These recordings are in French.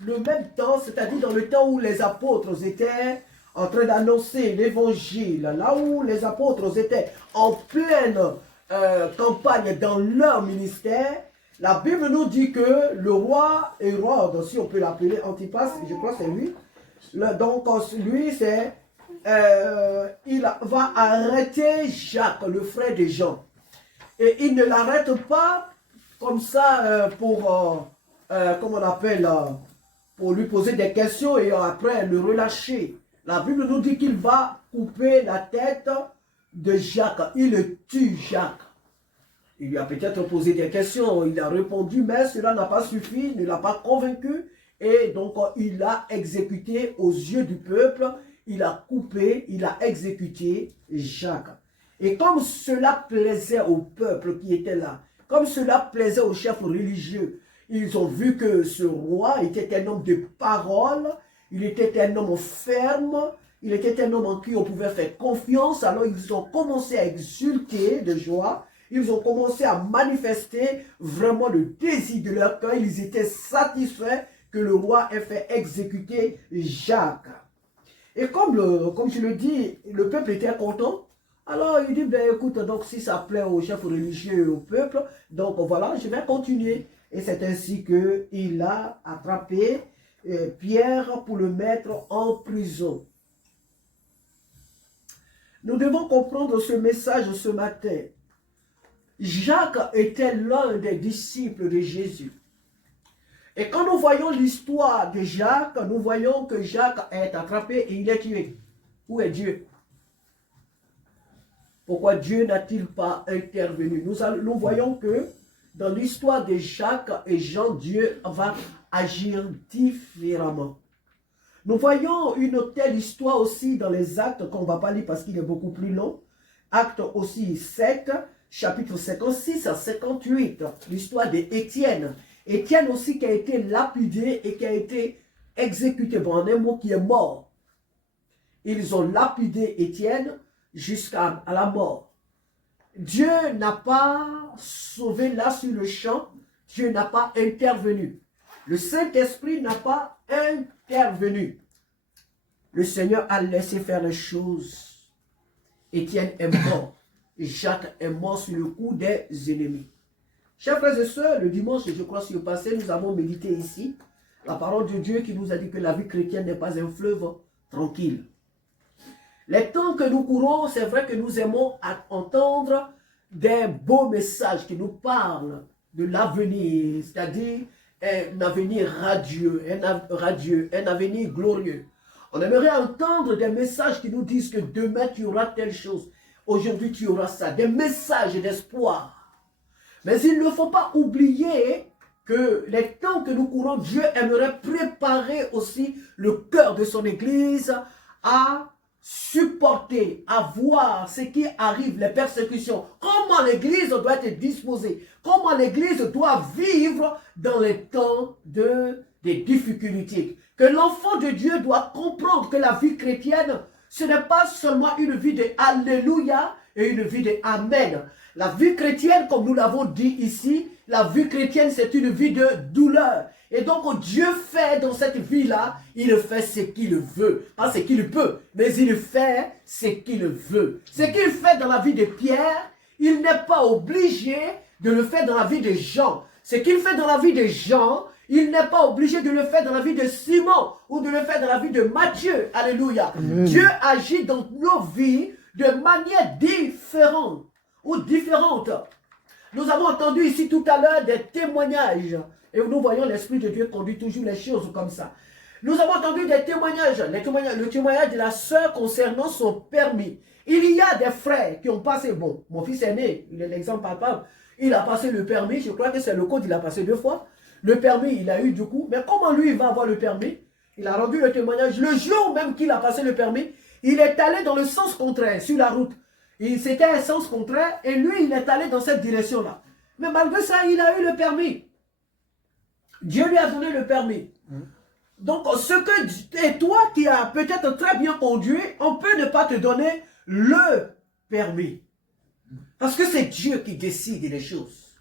le même temps, c'est-à-dire dans le temps où les apôtres étaient en train d'annoncer l'évangile, là où les apôtres étaient en pleine campagne dans leur ministère, la Bible nous dit que le roi Hérode, si on peut l'appeler Antipas, je crois que c'est lui, donc lui c'est, il va arrêter Jacques, le frère de Jean. Et il ne l'arrête pas comme ça pour, comment on appelle, pour lui poser des questions et après le relâcher. La Bible nous dit qu'il va couper la tête de Jacques. Il le tue, Jacques. Il lui a peut-être posé des questions, il a répondu, mais cela n'a pas suffi, ne l'a pas convaincu. Et donc, il a exécuté aux yeux du peuple, il a coupé, il a exécuté Jacques. Et comme cela plaisait au peuple qui était là, comme cela plaisait aux chefs religieux, ils ont vu que ce roi était un homme de parole, il était un homme ferme, il était un homme en qui on pouvait faire confiance. Alors ils ont commencé à exulter de joie, ils ont commencé à manifester vraiment le désir de leur cœur. Ils étaient satisfaits que le roi ait fait exécuter Jacques. Et comme je le dis, le peuple était content. Alors il dit, ben écoute, donc si ça plaît aux chefs religieux et au peuple, donc voilà, je vais continuer. Et c'est ainsi qu'il a attrapé Pierre pour le mettre en prison. Nous devons comprendre ce message ce matin. Jacques était l'un des disciples de Jésus. Et quand nous voyons l'histoire de Jacques, nous voyons que Jacques est attrapé et il est tué. Où est Dieu? Pourquoi Dieu n'a-t-il pas intervenu? Nous voyons que dans l'histoire de Jacques et Jean, Dieu va agir différemment. Nous voyons une telle histoire aussi dans les Actes, qu'on ne va pas lire parce qu'il est beaucoup plus long. Actes aussi 7, chapitre 56 à 58, l'histoire d'Étienne. Étienne aussi qui a été lapidé et qui a été exécuté, bon, en un mot qui est mort. Ils ont lapidé Étienne jusqu'à la mort. Dieu n'a pas sauvé là sur le champ, Dieu n'a pas intervenu. Le Saint-Esprit n'a pas intervenu. Le Seigneur a laissé faire les choses. Étienne est mort. Jacques est mort sur le coup des ennemis. Chers frères et sœurs, le dimanche, je crois, sur le passé, nous avons médité ici la parole de Dieu qui nous a dit que la vie chrétienne n'est pas un fleuve tranquille. Les temps que nous courons, c'est vrai que nous aimons entendre des beaux messages qui nous parlent de l'avenir, c'est-à-dire un avenir radieux, un avenir glorieux. On aimerait entendre des messages qui nous disent que demain tu auras telle chose, aujourd'hui tu auras ça, des messages d'espoir. Mais il ne faut pas oublier que les temps que nous courons, Dieu aimerait préparer aussi le cœur de son Église à supporter, à voir ce qui arrive, les persécutions, comment l'Église doit être disposée, comment l'Église doit vivre dans les temps des difficultés. Que l'enfant de Dieu doit comprendre que la vie chrétienne, ce n'est pas seulement une vie de Alléluia et une vie de Amen. La vie chrétienne, comme nous l'avons dit ici, la vie chrétienne, c'est une vie de douleur. Et donc, Dieu fait dans cette vie-là, il fait ce qu'il veut. Pas ce qu'il peut, mais il fait ce qu'il veut. Ce qu'il fait dans la vie de Pierre, il n'est pas obligé de le faire dans la vie de Jean. Ce qu'il fait dans la vie de Jean, il n'est pas obligé de le faire dans la vie de Simon ou de le faire dans la vie de Matthieu. Alléluia. Dieu agit dans nos vies de manière différente ou différente. Nous avons entendu ici tout à l'heure des témoignages. Et nous voyons l'Esprit de Dieu conduit toujours les choses comme ça. Nous avons entendu des témoignages. Le témoignage de la sœur concernant son permis. Il y a des frères qui ont passé, bon, mon fils aîné, il est l'exemple palpable. Il a passé le permis, je crois que c'est le code, il a passé 2 fois. Le permis, il a eu du coup. Mais comment lui, il va avoir le permis? Il a rendu le témoignage. Le jour même qu'il a passé le permis, il est allé dans le sens contraire, sur la route. C'était un sens contraire et lui, il est allé dans cette direction-là. Mais malgré ça, il a eu le permis. Dieu lui a donné le permis. Donc, et toi qui as peut-être très bien conduit, on peut ne pas te donner le permis. Parce que c'est Dieu qui décide les choses.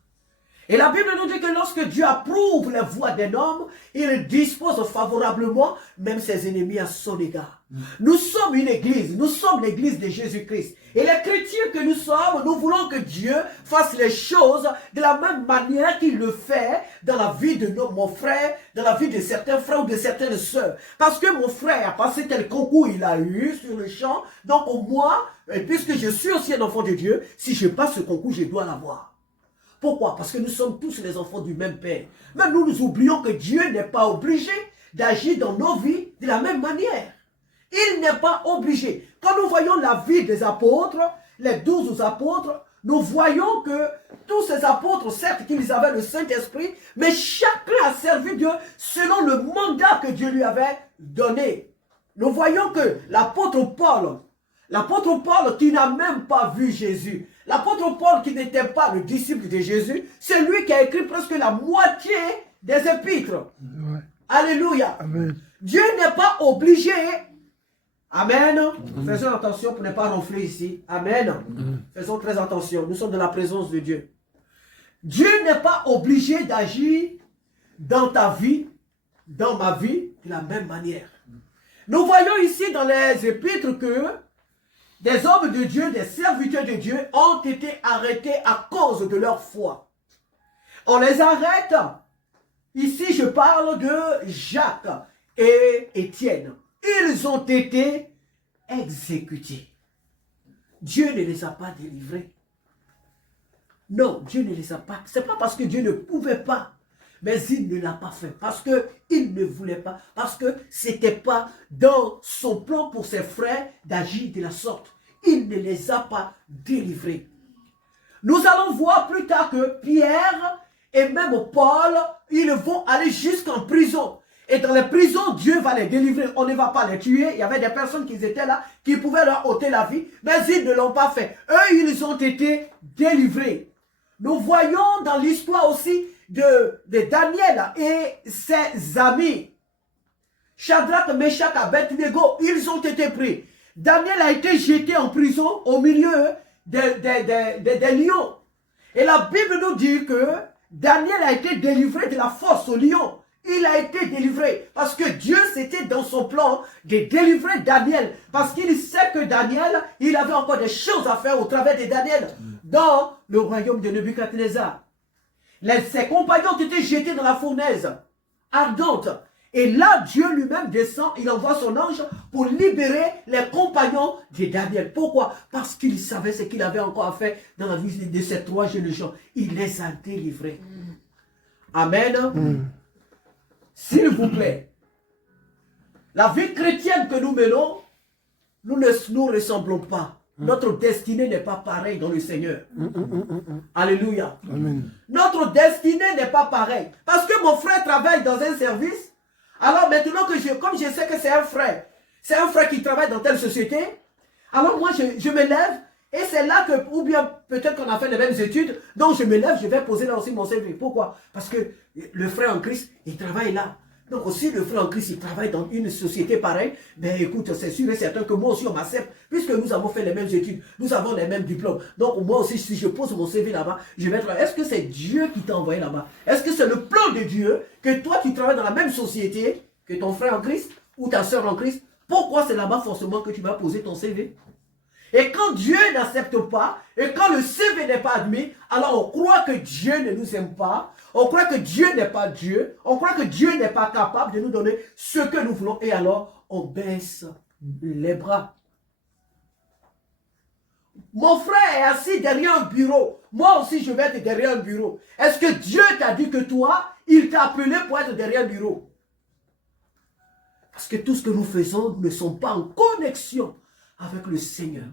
Et la Bible nous dit que lorsque Dieu approuve les voies d'un homme, il dispose favorablement même ses ennemis à son égard. Nous sommes une église, nous sommes l'église de Jésus-Christ. Et les chrétiens que nous sommes, nous voulons que Dieu fasse les choses de la même manière qu'il le fait dans la vie de mon frère, dans la vie de certains frères ou de certaines sœurs. Parce que mon frère a passé tel concours il a eu sur le champ, donc moi, puisque je suis aussi un enfant de Dieu, si je passe ce concours, je dois l'avoir. Pourquoi? Parce que nous sommes tous les enfants du même Père. Mais nous oublions que Dieu n'est pas obligé d'agir dans nos vies de la même manière. Il n'est pas obligé. Quand nous voyons la vie des apôtres, les 12 apôtres, nous voyons que tous ces apôtres, certes qu'ils avaient le Saint-Esprit, mais chacun a servi Dieu selon le mandat que Dieu lui avait donné. Nous voyons que l'apôtre Paul qui n'a même pas vu Jésus, l'apôtre Paul qui n'était pas le disciple de Jésus, c'est lui qui a écrit presque la moitié des épîtres. Ouais. Alléluia. Amen. Dieu n'est pas obligé. Amen. Faisons attention pour ne pas ronfler ici. Amen. Faisons très attention. Nous sommes dans la présence de Dieu. Dieu n'est pas obligé d'agir dans ta vie, dans ma vie, de la même manière. Nous voyons ici dans les épîtres que des hommes de Dieu, des serviteurs de Dieu ont été arrêtés à cause de leur foi. On les arrête. Ici, je parle de Jacques et Étienne. Ils ont été exécutés. Dieu ne les a pas délivrés. Non, Dieu ne les a pas. Ce n'est pas parce que Dieu ne pouvait pas, mais il ne l'a pas fait. Parce qu'il ne voulait pas. Parce que ce n'était pas dans son plan pour ses frères d'agir de la sorte. Il ne les a pas délivrés. Nous allons voir plus tard que Pierre et même Paul, ils vont aller jusqu'en prison. Et dans les prisons, Dieu va les délivrer. On ne va pas les tuer. Il y avait des personnes qui étaient là, qui pouvaient leur ôter la vie, mais ils ne l'ont pas fait. Eux, ils ont été délivrés. Nous voyons dans l'histoire aussi de Daniel et ses amis. Shadrach, Meshach, Abednego, ils ont été pris. Daniel a été jeté en prison au milieu des lions. Et la Bible nous dit que Daniel a été délivré de la force aux lions. Il a été délivré parce que Dieu, c'était dans son plan de délivrer Daniel. Parce qu'il sait que Daniel, il avait encore des choses à faire au travers de Daniel dans le royaume de Nebuchadnezzar. Ses compagnons ont été jetés dans la fournaise ardente. Et là, Dieu lui-même descend, il envoie son ange pour libérer les compagnons de Daniel. Pourquoi? Parce qu'il savait ce qu'il avait encore à faire dans la vie de ces 3 jeunes gens. Il les a délivrés. Amen. S'il vous plaît, la vie chrétienne que nous menons, nous ne nous ressemblons pas. Notre destinée n'est pas pareille dans le Seigneur. Alléluia. Amen. Notre destinée n'est pas pareille. Parce que mon frère travaille dans un service, alors maintenant que comme je sais que c'est un frère qui travaille dans telle société, alors moi je me lève et c'est là que, ou bien peut-être qu'on a fait les mêmes études, donc je me lève, je vais poser là aussi mon CV. Pourquoi? Parce que le frère en Christ, il travaille là. Donc aussi le frère en Christ, il travaille dans une société pareille, ben écoute, c'est sûr et certain que moi aussi on m'accepte, puisque nous avons fait les mêmes études, nous avons les mêmes diplômes. Donc moi aussi, si je pose mon CV là-bas, je vais être là. Est-ce que c'est Dieu qui t'a envoyé là-bas? Est-ce que c'est le plan de Dieu que toi tu travailles dans la même société que ton frère en Christ ou ta soeur en Christ? Pourquoi c'est là-bas forcément que tu vas poser ton CV? Et quand Dieu n'accepte pas, et quand le CV n'est pas admis, alors on croit que Dieu ne nous aime pas, on croit que Dieu n'est pas Dieu, on croit que Dieu n'est pas capable de nous donner ce que nous voulons, et alors on baisse les bras. Mon frère est assis derrière un bureau, moi aussi je vais être derrière un bureau. Est-ce que Dieu t'a dit que toi, il t'a appelé pour être derrière un bureau? Parce que tout ce que nous faisons, nous ne sommes pas en connexion avec le Seigneur.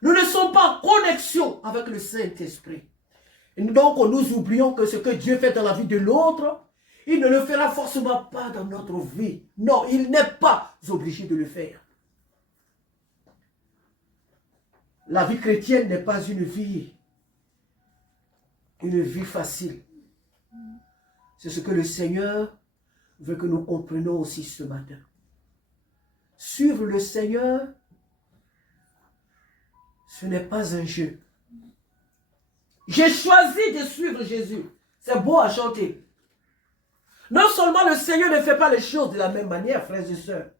Nous ne sommes pas en connexion avec le Saint-Esprit. Et donc, nous oublions que ce que Dieu fait dans la vie de l'autre, il ne le fera forcément pas dans notre vie. Non, il n'est pas obligé de le faire. La vie chrétienne n'est pas une vie facile. C'est ce que le Seigneur veut que nous comprenions aussi ce matin. Suivre le Seigneur, ce n'est pas un jeu. J'ai choisi de suivre Jésus. C'est beau à chanter. Non seulement le Seigneur ne fait pas les choses de la même manière, frères et sœurs,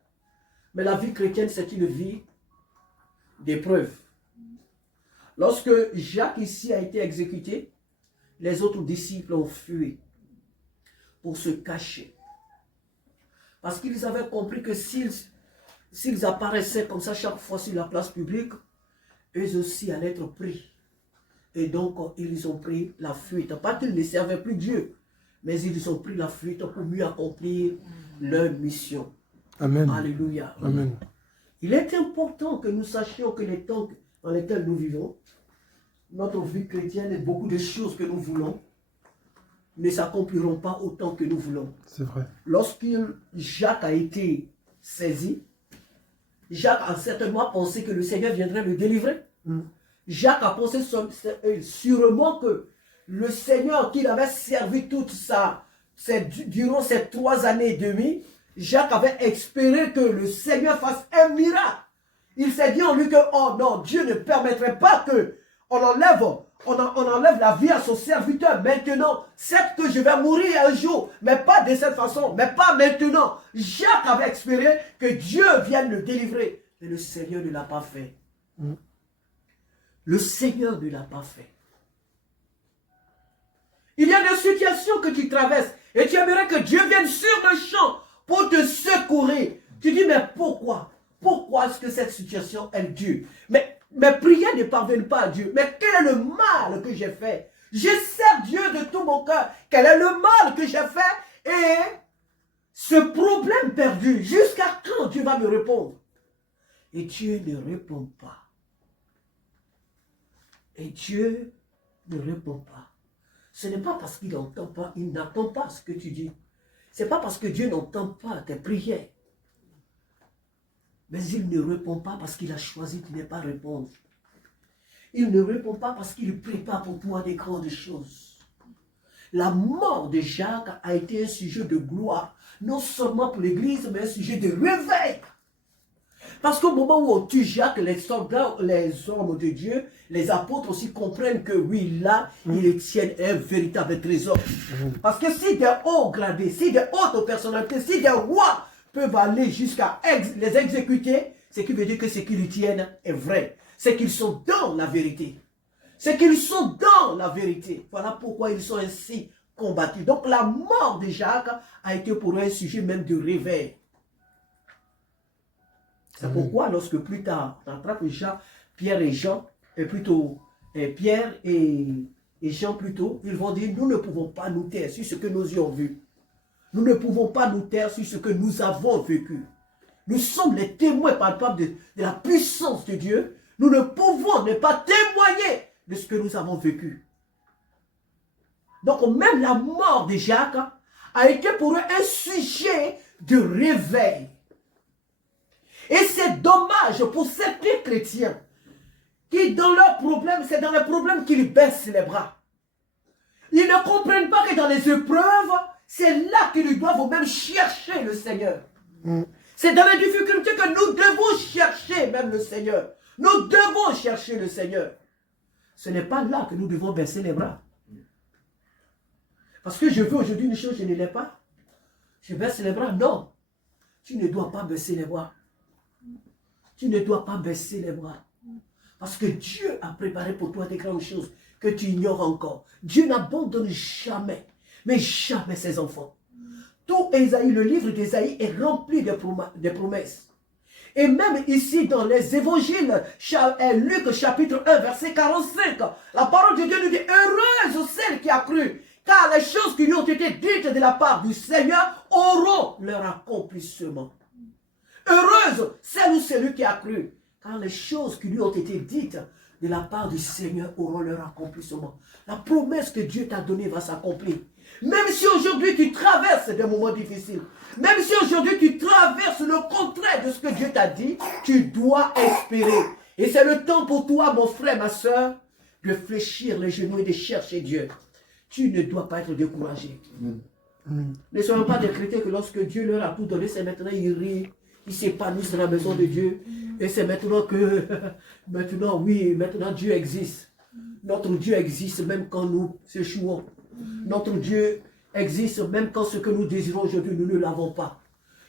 mais la vie chrétienne, c'est une vie d'épreuve. Lorsque Jacques ici a été exécuté, les autres disciples ont fui pour se cacher. Parce qu'ils avaient compris que s'ils apparaissaient comme ça chaque fois sur la place publique, eux aussi allaient être pris. Et donc, ils ont pris la fuite. Pas qu'ils ne servaient plus Dieu, mais ils ont pris la fuite pour mieux accomplir leur mission. Amen. Alléluia. Amen. Il est important que nous sachions que les temps dans lesquels nous vivons, notre vie chrétienne et beaucoup de choses que nous voulons ne s'accompliront pas autant que nous voulons. C'est vrai. Lorsque Jacques a été saisi, Jacques a certainement pensé que le Seigneur viendrait le délivrer. Jacques a pensé sûrement que le Seigneur qu'il avait servi durant ces 3 années et demie, Jacques avait espéré que le Seigneur fasse un miracle. Il s'est dit en lui que, oh non, Dieu ne permettrait pas que on enlève la vie à son serviteur maintenant. Certes que je vais mourir un jour, mais pas de cette façon, mais pas maintenant. Jacques avait espéré que Dieu vienne le délivrer. Mais le Seigneur ne l'a pas fait. Le Seigneur ne l'a pas fait. Il y a des situations que tu traverses et tu aimerais que Dieu vienne sur le champ pour te secourir. Tu dis, mais pourquoi? Pourquoi est-ce que cette situation, elle dure? Mais mes prières ne parviennent pas à Dieu. Mais quel est le mal que j'ai fait? Je sers Dieu de tout mon cœur. Quel est le mal que j'ai fait? Et ce problème perdu, jusqu'à quand Dieu va me répondre? Et Dieu ne répond pas. Et Dieu ne répond pas. Ce n'est pas parce qu'il n'entend pas, il n'attend pas ce que tu dis. Ce n'est pas parce que Dieu n'entend pas tes prières. Mais il ne répond pas parce qu'il a choisi de ne pas répondre. Il ne répond pas parce qu'il prépare pour toi des grandes choses. La mort de Jacques a été un sujet de gloire, non seulement pour l'Église, mais un sujet de réveil. Parce qu'au moment où on tue Jacques, les soldats, les hommes de Dieu, les apôtres aussi comprennent que oui, là, ils tiennent un véritable trésor. Parce que si des hauts gradés, si des hautes personnalités, si des rois peuvent aller jusqu'à les exécuter, ce qui veut dire que ce qu'ils tiennent est vrai. C'est qu'ils sont dans la vérité. C'est qu'ils sont dans la vérité. Voilà pourquoi ils sont ainsi combattus. Donc la mort de Jacques a été pour eux un sujet même de réveil. C'est pourquoi lorsque plus tard, on attrape Pierre et Jean, et plutôt Pierre et Jean plutôt, ils vont dire, nous ne pouvons pas nous taire sur ce que nous y avons vu. Nous ne pouvons pas nous taire sur ce que nous avons vécu. Nous sommes les témoins palpables de la puissance de Dieu. Nous ne pouvons ne pas témoigner de ce que nous avons vécu. Donc même la mort de Jacques a été pour eux un sujet de réveil. Et c'est dommage pour certains chrétiens qui dans leurs problèmes, c'est dans les problèmes qu'ils baissent les bras. Ils ne comprennent pas que dans les épreuves, c'est là qu'ils doivent même chercher le Seigneur. C'est dans les difficultés que nous devons chercher même le Seigneur. Nous devons chercher le Seigneur. Ce n'est pas là que nous devons baisser les bras. Parce que je veux aujourd'hui une chose, je ne l'ai pas. Je baisse les bras. Non. Tu ne dois pas baisser les bras. Tu ne dois pas baisser les bras. Parce que Dieu a préparé pour toi des grandes choses que tu ignores encore. Dieu n'abandonne jamais, mais jamais ses enfants. Tout Ésaïe, le livre d'Ésaïe est rempli de promesses. Et même ici dans les évangiles, Luc chapitre 1, verset 45, la parole de Dieu nous dit, heureuse celle qui a cru, car les choses qui lui ont été dites de la part du Seigneur auront leur accomplissement. Heureuse celle ou celui qui a cru, car les choses qui lui ont été dites de la part du Seigneur auront leur accomplissement. La promesse que Dieu t'a donnée va s'accomplir. Même si aujourd'hui tu traverses des moments difficiles, même si aujourd'hui tu traverses le contraire de ce que Dieu t'a dit, tu dois espérer. Et c'est le temps pour toi, mon frère, ma soeur, de fléchir les genoux et de chercher Dieu. Tu ne dois pas être découragé. Ne soyons pas des chrétiens que lorsque Dieu leur a tout donné, c'est maintenant ils rient, ils s'épanouissent dans la maison de Dieu. Et c'est maintenant que, maintenant Dieu existe. Notre Dieu existe même quand nous échouons. Notre Dieu existe même quand ce que nous désirons aujourd'hui, nous ne l'avons pas.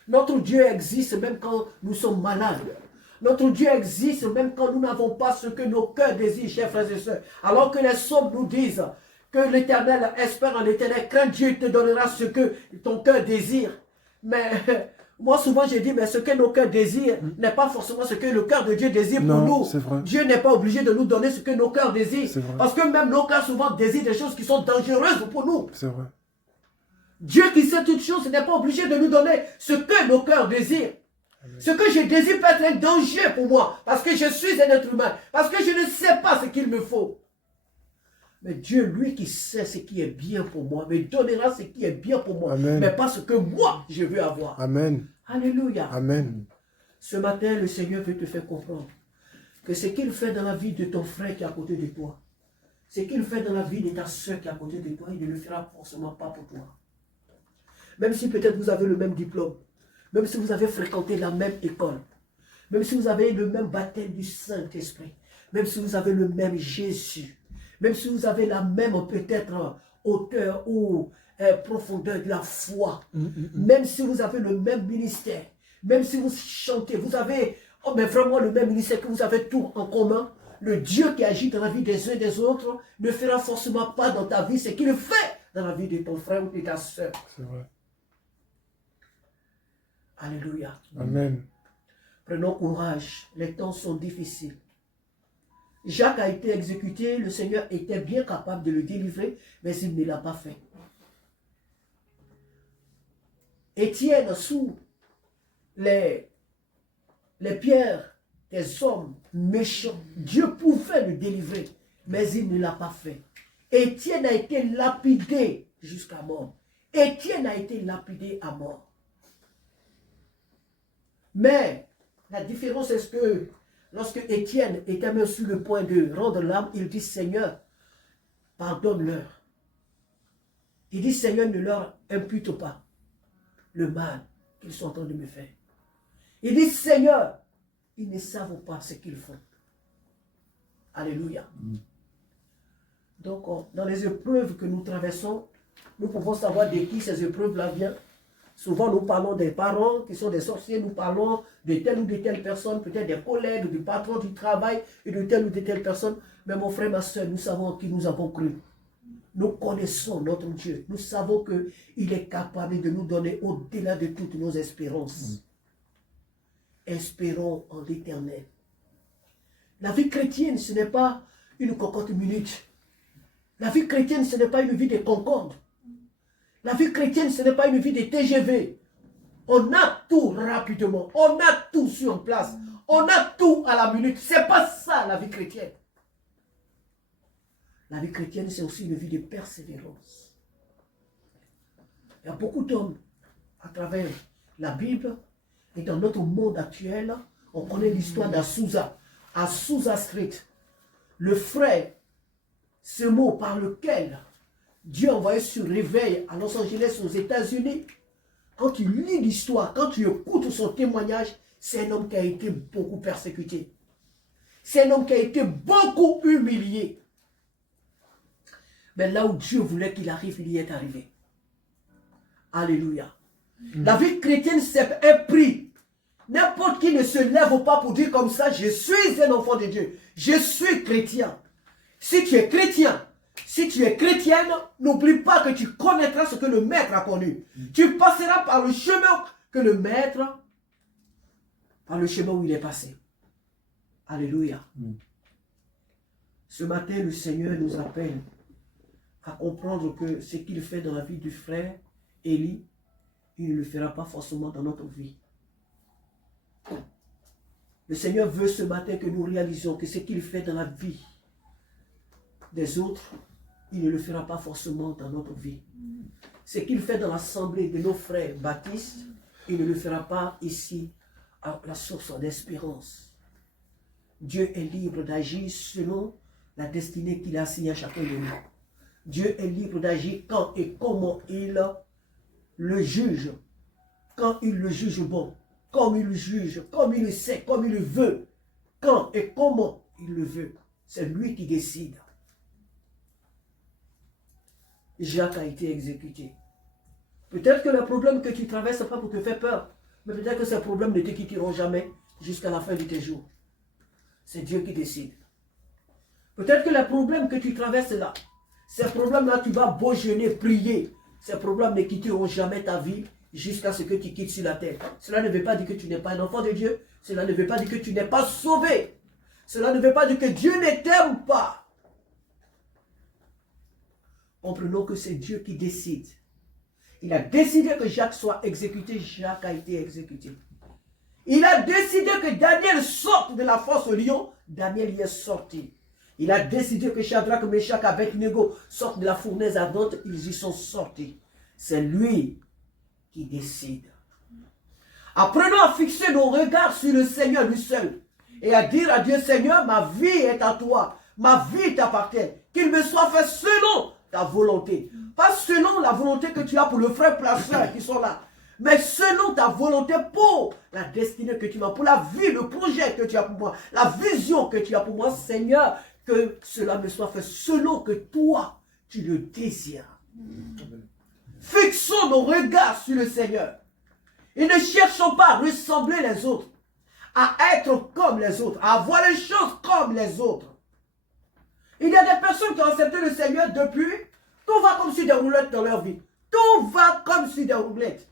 Notre Dieu existe même quand nous sommes malades. Notre Dieu existe même quand nous n'avons pas ce que nos cœurs désirent, chers frères et sœurs. Alors que les psaumes nous disent que l'Éternel espère en l'Éternel, crains Dieu te donnera ce que ton cœur désire. Mais moi souvent j'ai dit, mais ce que nos cœurs désirent n'est pas forcément ce que le cœur de Dieu désire pour nous. Vrai. Dieu n'est pas obligé de nous donner ce que nos cœurs désirent. Parce que même nos cœurs souvent désirent des choses qui sont dangereuses pour nous. C'est vrai. Dieu qui sait toutes choses n'est pas obligé de nous donner ce que nos cœurs désirent. Amen. Ce que je désire peut être un danger pour moi, parce que je suis un être humain, parce que je ne sais pas ce qu'il me faut. Mais Dieu, lui qui sait ce qui est bien pour moi, me donnera ce qui est bien pour moi, Amen. Mais pas ce que moi je veux avoir. Amen. Alléluia. Amen. Ce matin, le Seigneur veut te faire comprendre que ce qu'il fait dans la vie de ton frère qui est à côté de toi, ce qu'il fait dans la vie de ta soeur qui est à côté de toi, il ne le fera forcément pas pour toi. Même si peut-être vous avez le même diplôme, même si vous avez fréquenté la même école, même si vous avez le même baptême du Saint-Esprit, même si vous avez le même Jésus, même si vous avez la même peut-être hauteur ou profondeur de la foi, même si vous avez le même ministère, même si vous chantez, vous avez mais vraiment le même ministère, que vous avez tout en commun, le Dieu qui agit dans la vie des uns et des autres ne fera forcément pas dans ta vie ce qu'il fait dans la vie de ton frère ou de ta soeur. C'est vrai. Alléluia. Amen. Prenons courage, les temps sont difficiles. Jacques a été exécuté, le Seigneur était bien capable de le délivrer, mais il ne l'a pas fait. Étienne, sous les pierres des hommes méchants, Dieu pouvait le délivrer, mais il ne l'a pas fait. Étienne a été lapidé jusqu'à mort. Étienne a été lapidé à mort. Mais la différence est que lorsque Étienne était même sur le point de rendre l'âme, il dit, Seigneur, pardonne-leur. Il dit, Seigneur, ne leur impute pas le mal qu'ils sont en train de me faire. Il dit, Seigneur, ils ne savent pas ce qu'ils font. Alléluia. Donc, dans les épreuves que nous traversons, nous pouvons savoir de qui ces épreuves-là viennent. Souvent, nous parlons des parents qui sont des sorciers, nous parlons de telle ou de telle personne, peut-être des collègues, du patron du travail et de telle ou de telle personne. Mais mon frère, ma soeur, nous savons en qui nous avons cru. Nous connaissons notre Dieu. Nous savons qu'il est capable de nous donner au-delà de toutes nos espérances. Espérons en l'Éternel. La vie chrétienne, ce n'est pas une cocotte minute. La vie chrétienne, ce n'est pas une vie de concorde. La vie chrétienne, ce n'est pas une vie de TGV. On a tout rapidement. On a tout sur place. On a tout à la minute. Ce n'est pas ça la vie chrétienne. La vie chrétienne, c'est aussi une vie de persévérance. Il y a beaucoup d'hommes à travers la Bible et dans notre monde actuel. On connaît l'histoire d'Azusa. Azusa Street. Le frère, ce mot par lequel Dieu a envoyé sur réveil à Los Angeles aux États-Unis. Quand tu lis l'histoire, quand tu écoutes son témoignage, c'est un homme qui a été beaucoup persécuté. C'est un homme qui a été beaucoup humilié. Mais là où Dieu voulait qu'il arrive, il y est arrivé. Alléluia. La vie chrétienne, c'est un prix. N'importe qui ne se lève pas pour dire comme ça, je suis un enfant de Dieu. Je suis chrétien. Si tu es chrétien, si tu es chrétienne, n'oublie pas que tu connaîtras ce que le maître a connu. Tu passeras par le chemin que le maître, par le chemin où il est passé. Alléluia. Ce matin, le Seigneur nous appelle à comprendre que ce qu'il fait dans la vie du frère Élie, il ne le fera pas forcément dans notre vie. Le Seigneur veut ce matin que nous réalisions que ce qu'il fait dans la vie des autres, il ne le fera pas forcément dans notre vie. Ce qu'il fait dans l'assemblée de nos frères baptistes, il ne le fera pas ici à la source d'espérance. Dieu est libre d'agir selon la destinée qu'il a assignée à chacun de nous. Dieu est libre d'agir quand et comment il le juge. Quand il le juge bon, comme il le juge, comme il le sait, comme il le veut. Quand et comment il le veut. C'est lui qui décide. Jacques a été exécuté. Peut-être que le problème que tu traverses, ce n'est pas pour te faire peur, mais peut-être que ces problèmes ne te quitteront jamais jusqu'à la fin de tes jours. C'est Dieu qui décide. Peut-être que les problèmes que tu traverses là, ces problèmes-là, tu vas beau jeûner, prier. Ces problèmes ne quitteront jamais ta vie jusqu'à ce que tu quittes sur la terre. Cela ne veut pas dire que tu n'es pas un enfant de Dieu. Cela ne veut pas dire que tu n'es pas sauvé. Cela ne veut pas dire que Dieu ne t'aime pas. Comprenons que c'est Dieu qui décide. Il a décidé que Jacques soit exécuté. Jacques a été exécuté. Il a décidé que Daniel sorte de la fosse au lion. Daniel y est sorti. Il a décidé que Shadrach, Meshach, Abednego sortent de la fournaise ardente. Ils y sont sortis. C'est lui qui décide. Apprenons à fixer nos regards sur le Seigneur lui seul. Et à dire à Dieu, Seigneur, ma vie est à toi. Ma vie t'appartient. Qu'il me soit fait selon ta volonté. Pas selon la volonté que tu as pour le frère placeur qui sont là. Mais selon ta volonté pour la destinée que tu as, pour la vie, le projet que tu as pour moi, la vision que tu as pour moi, Seigneur, que cela me soit fait selon que toi, tu le désires. Fixons nos regards sur le Seigneur. Et ne cherchons pas à ressembler les autres, à être comme les autres, à voir les choses comme les autres. Il y a des personnes qui ont accepté le Seigneur depuis, tout va comme sur des roulettes dans leur vie. Tout va comme sur des roulettes.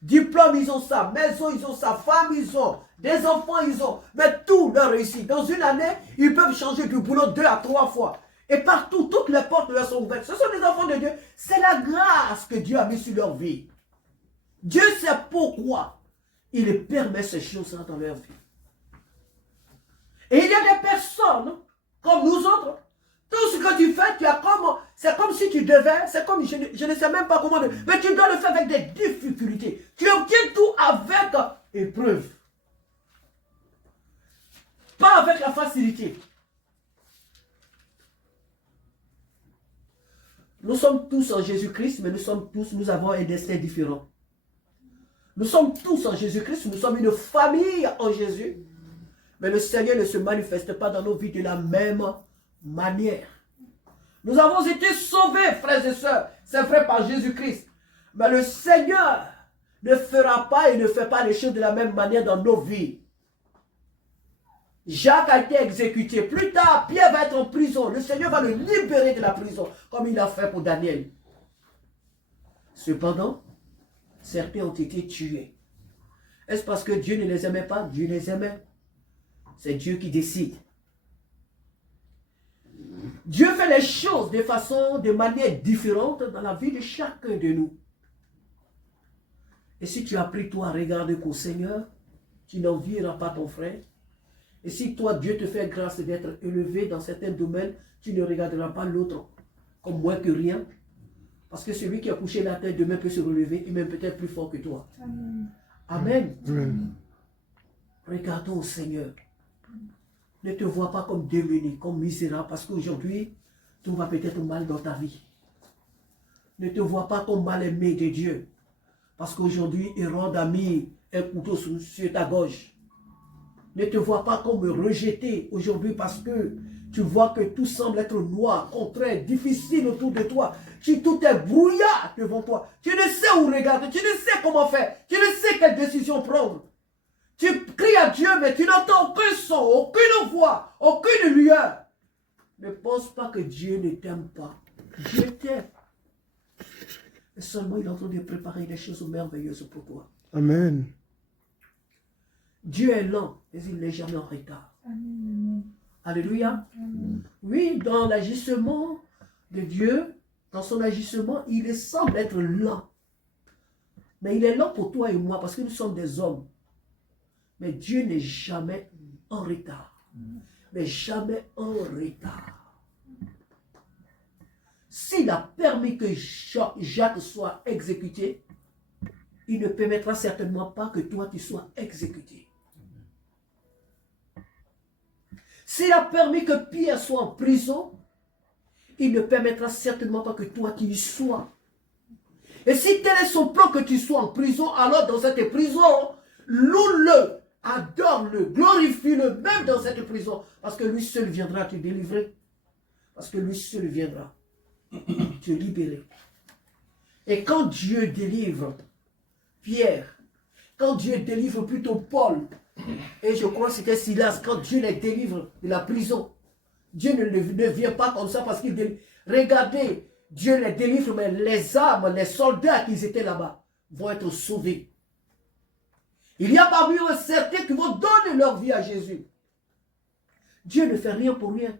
Diplôme, ils ont ça. Maison, ils ont ça. Femme, ils ont. Des enfants, ils ont. Mais tout leur réussit. Dans une année, ils peuvent changer de boulot 2 à 3 fois. Et partout, toutes les portes leur sont ouvertes. Ce sont des enfants de Dieu. C'est la grâce que Dieu a mis sur leur vie. Dieu sait pourquoi il permet ces choses-là dans leur vie. Et il y a des personnes, comme nous autres, tout ce que tu fais, c'est comme si tu devais, c'est comme, je ne sais même pas comment, mais tu dois le faire avec des difficultés. Tu obtiens tout avec épreuve. Pas avec la facilité. Nous sommes tous en Jésus-Christ, mais nous avons un destin différent. Nous sommes tous en Jésus-Christ, nous sommes une famille en Jésus, mais le Seigneur ne se manifeste pas dans nos vies de la même manière. Nous avons été sauvés, frères et sœurs, c'est vrai par Jésus-Christ, mais le Seigneur ne fera pas et ne fait pas les choses de la même manière dans nos vies. Jacques a été exécuté. Plus tard, Pierre va être en prison. Le Seigneur va le libérer de la prison, comme il a fait pour Daniel. Cependant, certains ont été tués. Est-ce parce que Dieu ne les aimait pas? Dieu les aimait. C'est Dieu qui décide. Dieu fait les choses de manière différente dans la vie de chacun de nous. Et si tu as appris toi à regarder qu'au Seigneur, tu n'envieras pas ton frère. Et si toi, Dieu te fait grâce d'être élevé dans certains domaines, tu ne regarderas pas l'autre comme moins que rien. Parce que celui qui a couché la tête demain peut se relever et même peut-être plus fort que toi. Amen. Amen. Amen. Regardons au Seigneur. Ne te vois pas comme démuni, comme misérable, parce qu'aujourd'hui, tout va peut-être mal dans ta vie. Ne te vois pas comme mal aimé de Dieu, parce qu'aujourd'hui, Hérode a mis un couteau sur ta gorge. Ne te vois pas comme rejeté aujourd'hui, parce que tu vois que tout semble être noir, contraire, difficile autour de toi. Tout est brouillard devant toi. Tu ne sais où regarder, tu ne sais comment faire, tu ne sais quelle décision prendre. Tu cries à Dieu, mais tu n'entends aucun son, aucune voix, aucune lueur. Ne pense pas que Dieu ne t'aime pas. Dieu t'aime. Et seulement il est en train de préparer des choses merveilleuses pour toi. Amen. Dieu est lent, mais il n'est jamais en retard. Amen. Alléluia. Amen. Oui, dans l'agissement de Dieu, dans son agissement, il semble être lent. Mais il est lent pour toi et moi, parce que nous sommes des hommes. Mais Dieu n'est jamais en retard. Mais jamais en retard. S'il a permis que Jacques soit exécuté, il ne permettra certainement pas que toi tu sois exécuté. S'il a permis que Pierre soit en prison, il ne permettra certainement pas que toi tu y sois. Et si tel est son plan que tu sois en prison, alors dans cette prison, loue-le. Adore-le, glorifie-le, même dans cette prison, parce que lui seul viendra te délivrer, parce que lui seul viendra te libérer. Et quand Dieu délivre Pierre, quand Dieu délivre plutôt Paul, et je crois que c'était Silas, quand Dieu les délivre de la prison, Dieu ne vient pas comme ça parce qu'il délivre. Regardez, Dieu les délivre, mais les armes, les soldats qui étaient là-bas vont être sauvés. Il y a parmi eux certains qui vont donner leur vie à Jésus. Dieu ne fait rien pour rien.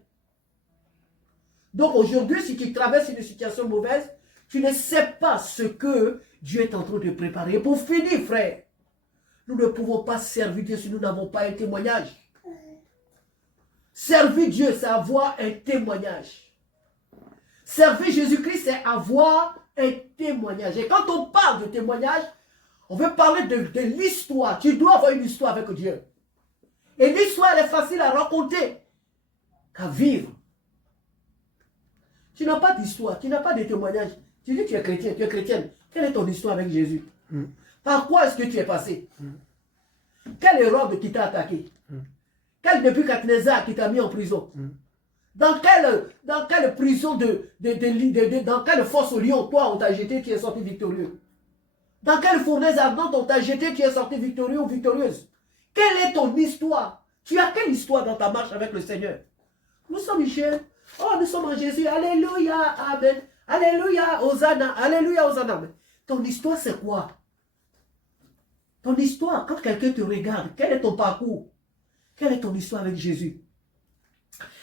Donc aujourd'hui, si tu traverses une situation mauvaise, tu ne sais pas ce que Dieu est en train de préparer. Et pour finir, frère, nous ne pouvons pas servir Dieu si nous n'avons pas un témoignage. Servir Dieu, c'est avoir un témoignage. Servir Jésus-Christ, c'est avoir un témoignage. Et quand on parle de témoignage, on veut parler de l'histoire. Tu dois avoir une histoire avec Dieu. Et l'histoire, elle est facile à raconter qu'à vivre. Tu n'as pas d'histoire, tu n'as pas de témoignage. Tu dis que tu es chrétien, tu es chrétienne. Quelle est ton histoire avec Jésus? Par quoi est-ce que tu es passé? Quel Hérode qui t'a attaqué? Quel Nebuchadnezzar qui t'a mis en prison? Dans quelle prison dans quelle fosse au lion, toi, on t'a jeté, tu es sorti victorieux? Dans quelle fournaise ardente on t'a jeté, tu es sorti victorieux ou victorieuse? Quelle est ton histoire? Tu as quelle histoire dans ta marche avec le Seigneur? Nous sommes jeunes. Oh, nous sommes en Jésus. Alléluia, amen. Alléluia, Hosanna. Alléluia, Hosanna. Mais ton histoire, c'est quoi? Ton histoire, quand quelqu'un te regarde, quel est ton parcours? Quelle est ton histoire avec Jésus?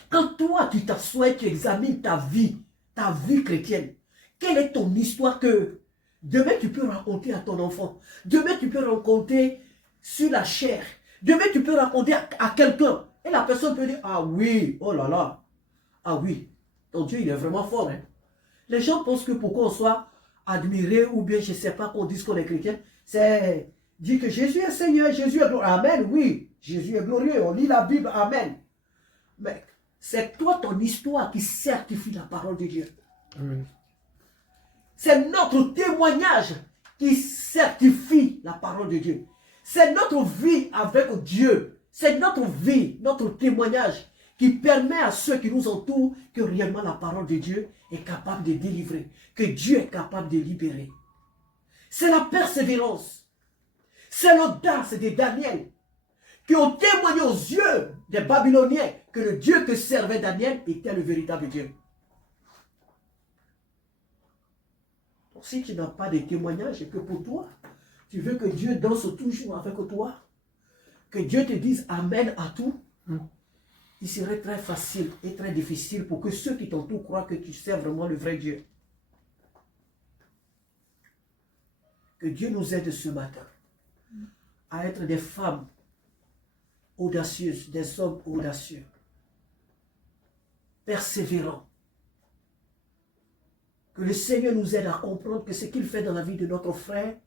Quand toi, tu t'assois et tu examines ta vie chrétienne, quelle est ton histoire que demain tu peux raconter à ton enfant? Demain tu peux raconter sur la chair. Demain tu peux raconter à quelqu'un. Et la personne peut dire, ah oui, oh là là. Ah oui, ton Dieu il est vraiment fort. Hein? Les gens pensent que pour qu'on soit admiré ou bien je ne sais pas qu'on dise qu'on est chrétien, c'est dire que Jésus est Seigneur, Jésus est glorieux. Amen, oui, Jésus est glorieux. On lit la Bible, amen. Mais c'est toi, ton histoire qui certifie la parole de Dieu. Amen. C'est notre témoignage qui certifie la parole de Dieu. C'est notre vie avec Dieu. C'est notre vie, notre témoignage qui permet à ceux qui nous entourent que réellement la parole de Dieu est capable de délivrer, que Dieu est capable de libérer. C'est la persévérance. C'est l'audace de Daniel qui ont témoigné aux yeux des Babyloniens que le Dieu que servait Daniel était le véritable Dieu. Donc si tu n'as pas de témoignage et que pour toi, tu veux que Dieu danse toujours avec toi, que Dieu te dise Amen à tout, il serait très facile et très difficile pour que ceux qui t'entourent croient que tu sers vraiment le vrai Dieu. Que Dieu nous aide ce matin à être des femmes audacieuses, des hommes audacieux, persévérants. Que le Seigneur nous aide à comprendre que ce qu'il fait dans la vie de notre frère,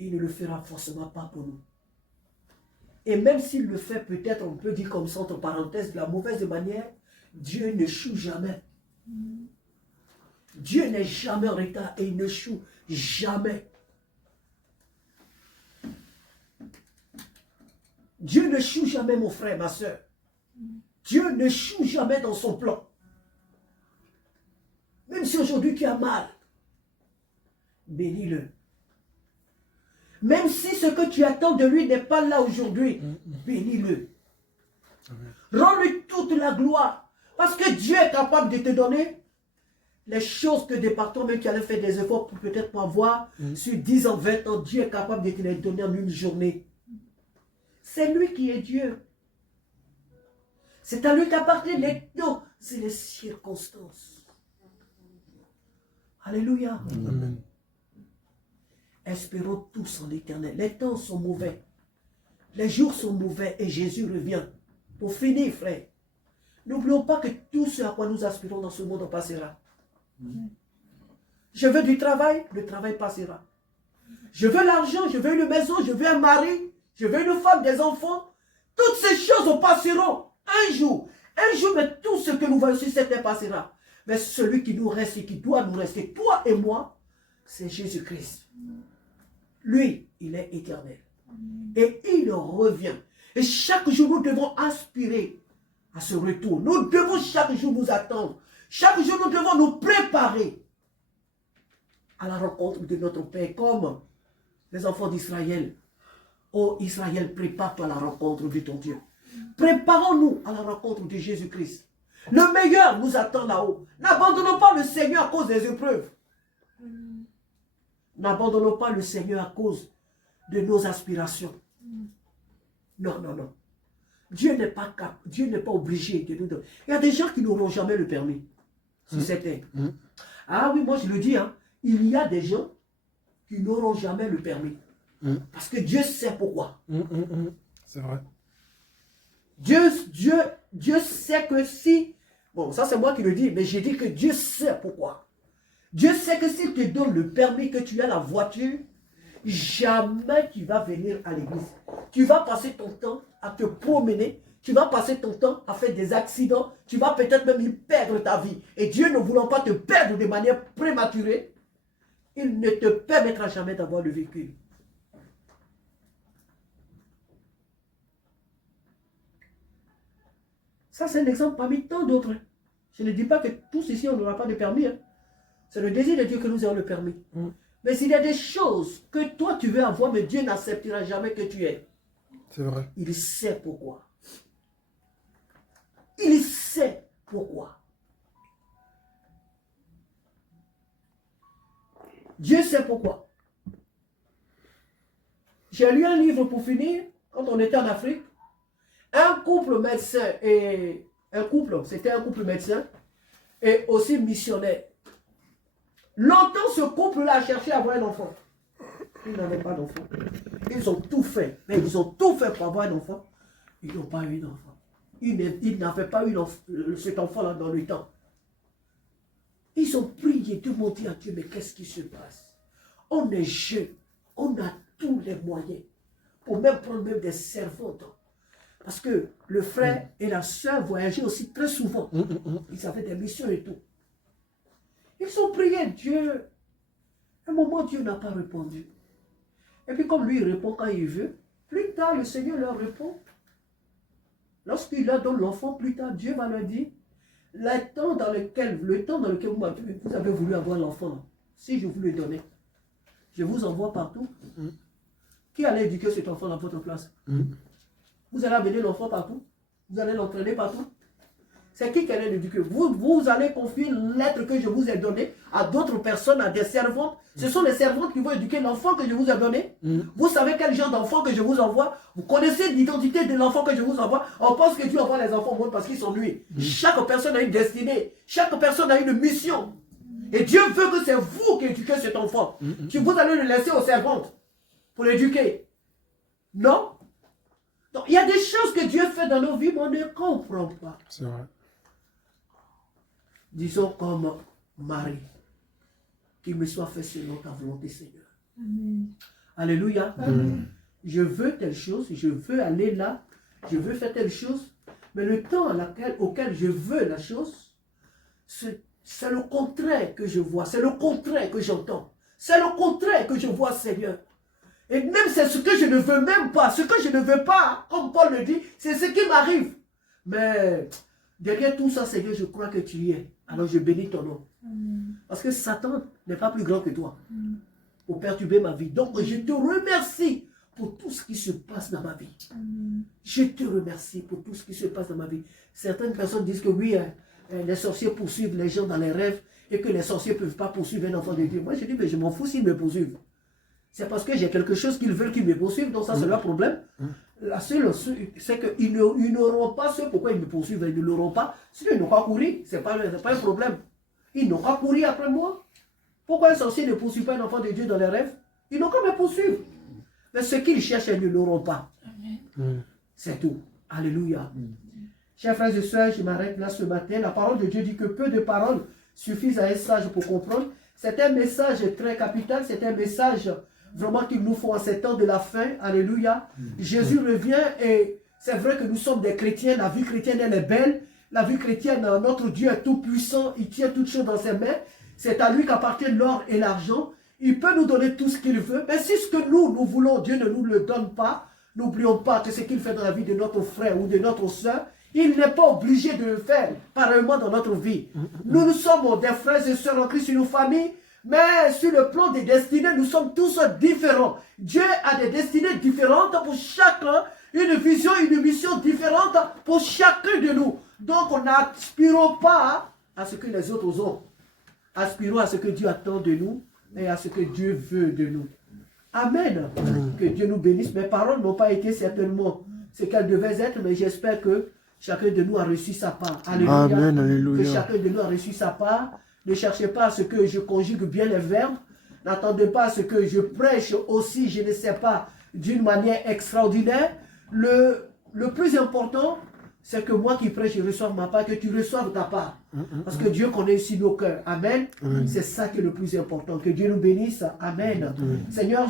il ne le fera forcément pas pour nous. Et même s'il le fait, peut-être, on peut dire comme ça, entre parenthèses, de la mauvaise manière, Dieu n'échoue jamais. Dieu n'est jamais en retard et il n'échoue jamais. Dieu n'échoue jamais, mon frère, ma soeur. Dieu n'échoue jamais dans son plan. Même si aujourd'hui tu as mal, bénis-le. Même si ce que tu attends de lui n'est pas là aujourd'hui, bénis-le. Rends-lui toute la gloire. Parce que Dieu est capable de te donner les choses que des par toi-même tu allais faire des efforts pour peut-être pas voir sur 10 ans, 20 ans. Dieu est capable de te les donner en une journée. C'est lui qui est Dieu. C'est à lui qu'appartiennent les temps et les circonstances. Alléluia. Amen. Espérons tous en l'Éternel. Les temps sont mauvais. Les jours sont mauvais et Jésus revient. Pour finir, frère, n'oublions pas que tout ce à quoi nous aspirons dans ce monde passera. Je veux du travail, le travail passera. Je veux l'argent, je veux une maison, je veux un mari, je veux une femme, des enfants. Toutes ces choses passeront un jour. Un jour, mais tout ce que nous voyons sur cette terre passera. Mais celui qui nous reste et qui doit nous rester, toi et moi, c'est Jésus-Christ. Lui, il est éternel. Et il revient. Et chaque jour, nous devons aspirer à ce retour. Nous devons chaque jour nous attendre. Chaque jour, nous devons nous préparer à la rencontre de notre Père, comme les enfants d'Israël. Oh Israël, prépare-toi à la rencontre de ton Dieu. Préparons-nous à la rencontre de Jésus-Christ. Le meilleur nous attend là-haut. N'abandonnons pas le Seigneur à cause des épreuves. N'abandonnons pas le Seigneur à cause de nos aspirations. Non, non, non. Dieu n'est pas obligé de nous donner. Il y a des gens qui n'auront jamais le permis sur cette terre. Ah oui, moi je le dis, hein, il y a des gens qui n'auront jamais le permis. Parce que Dieu sait pourquoi. C'est vrai. Dieu sait que si... Bon, ça c'est moi qui le dis, mais j'ai dit que Dieu sait pourquoi. Dieu sait que s'il te donne le permis, que tu as la voiture, jamais tu vas venir à l'église. Tu vas passer ton temps à te promener, tu vas passer ton temps à faire des accidents, tu vas peut-être même y perdre ta vie. Et Dieu ne voulant pas te perdre de manière prématurée, il ne te permettra jamais d'avoir le véhicule. Ça, c'est un exemple parmi tant d'autres. Je ne dis pas que tous ici, on n'aura pas de permis. Hein. C'est le désir de Dieu que nous ayons le permis. Mais s'il y a des choses que toi, tu veux avoir, mais Dieu n'acceptera jamais que tu aies. C'est vrai. Il sait pourquoi. Il sait pourquoi. Dieu sait pourquoi. J'ai lu un livre pour finir, quand on était en Afrique. Un couple médecin et c'était un couple médecin et aussi missionnaire. Longtemps, ce couple-là a cherché à avoir un enfant. Ils n'avaient pas d'enfant. Ils ont tout fait. Mais ils ont tout fait pour avoir un enfant. Ils n'ont pas eu d'enfant. Ils n'avaient pas eu cet enfant-là dans le temps. Ils ont prié, tout le monde dit à Dieu, mais qu'est-ce qui se passe? On est jeune. On a tous les moyens. Pour même prendre même des servantes. Parce que le frère et la sœur voyageaient aussi très souvent. Ils avaient des missions et tout. Ils ont prié Dieu. À un moment, Dieu n'a pas répondu. Et puis comme lui, il répond quand il veut, plus tard, le Seigneur leur répond. Lorsqu'il leur donne l'enfant, plus tard, Dieu va leur dire, le temps dans lequel vous avez voulu avoir l'enfant, si je vous le donnais, je vous envoie partout. Qui allait éduquer cet enfant dans votre place? Vous allez amener l'enfant partout. Vous allez l'entraîner partout. C'est qui allait l'éduquer? Vous allez confier l'être que je vous ai donné à d'autres personnes, à des servantes. Ce sont les servantes qui vont éduquer l'enfant que je vous ai donné. Vous savez quel genre d'enfant que je vous envoie. Vous connaissez l'identité de l'enfant que je vous envoie. On pense que Dieu envoie les enfants au monde parce qu'ils sont lui. Chaque personne a une destinée. Chaque personne a une mission. Et Dieu veut que c'est vous qui éduquez cet enfant. Vous allez le laisser aux servantes pour l'éduquer. Non? Donc, il y a des choses que Dieu fait dans nos vies, mais on ne comprend pas. C'est vrai. Disons comme Marie, qu'il me soit fait selon ta volonté, Seigneur. Amen. Alléluia. Amen. Je veux telle chose, je veux aller là, je veux faire telle chose, mais le temps auquel je veux la chose, c'est le contraire que je vois, c'est le contraire que j'entends, c'est le contraire que je vois, Seigneur. Et même c'est ce que je ne veux même pas. Ce que je ne veux pas, comme Paul le dit, c'est ce qui m'arrive. Mais derrière tout ça, Seigneur, je crois que tu y es. Alors je bénis ton nom. Parce que Satan n'est pas plus grand que toi pour perturber ma vie. Donc je te remercie pour tout ce qui se passe dans ma vie. Je te remercie pour tout ce qui se passe dans ma vie. Certaines personnes disent que oui, les sorciers poursuivent les gens dans les rêves et que les sorciers ne peuvent pas poursuivre un enfant de Dieu. Moi je dis, mais je m'en fous s'ils me poursuivent. C'est parce que j'ai quelque chose qu'ils veulent qu'ils me poursuivent, donc ça c'est leur problème. La seule, c'est qu'ils n'auront pas ce pourquoi ils me poursuivent, ils ne l'auront pas. S'ils n'ont pas couru, ce n'est pas un problème. Ils n'ont pas couru après moi. Pourquoi un sorcier ne poursuit pas un enfant de Dieu dans les rêves? Ils n'ont qu'à me poursuivre. Mais ce qu'ils cherchent, ils ne l'auront pas. C'est tout. Alléluia. Chers frères et sœurs, je m'arrête là ce matin. La parole de Dieu dit que peu de paroles suffisent à un sage pour comprendre. C'est un message très capital, c'est un message vraiment qu'il nous faut en ces temps de la fin. Alléluia. Jésus revient et c'est vrai que nous sommes des chrétiens. La vie chrétienne, elle est belle. La vie chrétienne, notre Dieu est tout puissant. Il tient toutes choses dans ses mains. C'est à lui qu'appartiennent l'or et l'argent. Il peut nous donner tout ce qu'il veut. Mais si ce que nous voulons, Dieu ne nous le donne pas, n'oublions pas que ce qu'il fait dans la vie de notre frère ou de notre soeur, il n'est pas obligé de le faire pareillement dans notre vie. Nous sommes des frères et sœurs en Christ, une famille. Mais sur le plan des destinées, nous sommes tous différents. Dieu a des destinées différentes pour chacun, une vision, une mission différente pour chacun de nous. Donc, on n'aspirons pas à ce que les autres ont. Aspirons à ce que Dieu attend de nous et à ce que Dieu veut de nous. Amen. Que Dieu nous bénisse. Mes paroles n'ont pas été certainement ce qu'elles devaient être, mais j'espère que chacun de nous a reçu sa part. Alléluia. Amen, alléluia. Que chacun de nous a reçu sa part. Ne cherchez pas à ce que je conjugue bien les verbes. N'attendez pas à ce que je prêche aussi, je ne sais pas, d'une manière extraordinaire. Le plus important, c'est que moi qui prêche, je reçoive ma part, que tu reçoives ta part. Parce que Dieu connaît aussi nos cœurs. Amen. C'est ça qui est le plus important. Que Dieu nous bénisse. Amen. Seigneur,